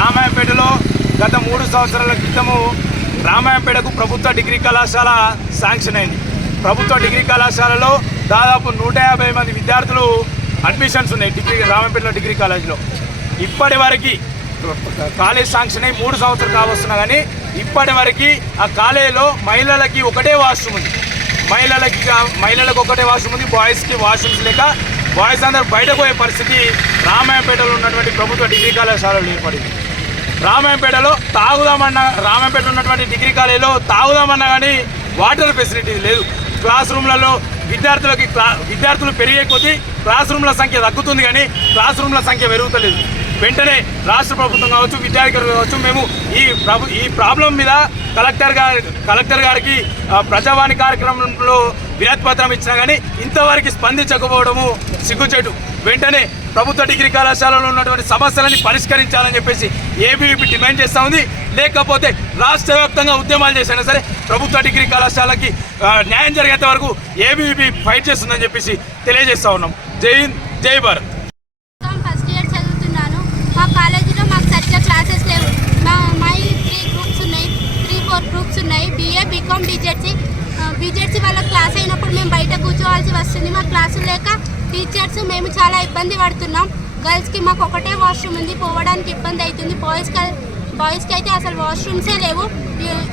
రామాయపేటలో గత మూడు సంవత్సరాల క్రితము రామాయపేటకు ప్రభుత్వ డిగ్రీ కళాశాల శాంక్షన్ అయింది. ప్రభుత్వ డిగ్రీ కళాశాలలో దాదాపు నూట యాభై మంది విద్యార్థులు అడ్మిషన్స్ ఉన్నాయి డిగ్రీ రామాయపేటలో డిగ్రీ కాలేజీలో. ఇప్పటి వరకు కాలేజ్ శాంక్షన్ అయ్యి మూడు సంవత్సరాలు కావస్తున్నా కానీ ఇప్పటి వరకు ఆ కాలేజీలో మహిళలకి ఒకటే వాష్రూమ్ ఉంది. మహిళలకి మహిళలకు ఒకటే వాష్రూమ్ ఉంది బాయ్స్కి వాష్రూమ్స్ లేక బాయ్స్ అందరూ బయటకు పోయే పరిస్థితి రామాయంపేటలో ఉన్నటువంటి ప్రభుత్వ డిగ్రీ కళాశాలలో ఏర్పడింది. రామాయంపేటలో తాగుదామన్న రామాయంపేట ఉన్నటువంటి డిగ్రీ కాలేజీలో తాగుదామన్నా కానీ వాటర్ ఫెసిలిటీ లేదు. క్లాస్ రూమ్లలో విద్యార్థులకి క్లా విద్యార్థులు పెరిగే కొద్దీ క్లాస్ రూమ్ల సంఖ్య తగ్గుతుంది కానీ క్లాస్ రూమ్ల సంఖ్య పెరుగుతలేదు. వెంటనే రాష్ట్ర ప్రభుత్వం కావచ్చు విద్యార్థులు కావచ్చు మేము ఈ ప్రభు ఈ ప్రాబ్లం మీద కలెక్టర్ గారి కలెక్టర్ గారికి ప్రజావాణి కార్యక్రమంలో వినతిపత్రం ఇచ్చినా కానీ ఇంతవరకు స్పందించకపోవడము సిగ్గుచేటు. వెంటనే ప్రభుత్వ డిగ్రీ కళాశాలలో ఉన్నటువంటి సమస్యలని పరిష్కరించాలని చెప్పేసి ఏబీవీపీ డిమాండ్ చేస్తూ ఉంది. లేకపోతే రాష్ట్ర వ్యాప్తంగా ఉద్యమాలు చేసినా సరే ప్రభుత్వ డిగ్రీ కళాశాలకి న్యాయం జరిగేంత వరకు ఏబీవీపీ ఫైట్ చేస్తుందని చెప్పేసి తెలియజేస్తూ ఉన్నాం. జై హింద్ జై భారత్ బీకామ్ ఫస్ట్ ఇయర్ చదువుతున్నాను మా కాలేజీలో మాకు సరిగ్గా క్లాసెస్ లేవు మా మై త్రీ గ్రూప్స్ ఉన్నాయి త్రీ ఫోర్ గ్రూప్స్ ఉన్నాయి BA BCom BZC BZC class అయినప్పుడు మేము బయట కూర్చోవాల్సి వస్తుంది. మా క్లాసులు లేక టీచర్స్ మేము చాలా ఇబ్బంది పడుతున్నాం. గర్ల్స్కి మాకు ఒకటే వాష్రూమ్ ఉంది. పోవడానికి ఇబ్బంది అవుతుంది. బాయ్స్కి బాయ్స్కి అయితే అసలు వాష్రూమ్సే లేవు.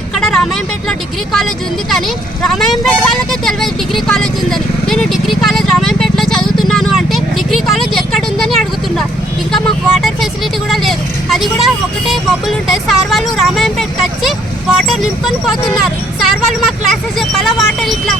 ఇక్కడ రామాయంపేటలో డిగ్రీ కాలేజ్ ఉంది కానీ రామాయంపేట వాళ్ళకే తెలియదు డిగ్రీ కాలేజ్ ఉందని. నేను డిగ్రీ కాలేజ్ రామాయంపేటలో చదువుతున్నాను అంటే డిగ్రీ కాలేజ్ ఎక్కడ ఉందని అడుగుతున్నా ఇంకా మాకు వాటర్ ఫెసిలిటీ కూడా లేదు. అది కూడా ఒకటే బొబ్బులు ఉంటాయి సార్ వాళ్ళు రామాయంపేటకి వచ్చి వాటర్ నింపుకొని పోతున్నారు. సార్ వాళ్ళు మా క్లాసెస్ చెప్పాలా? వాటర్ ఇట్లా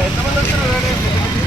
ఎంతమంది వస్తున్నారు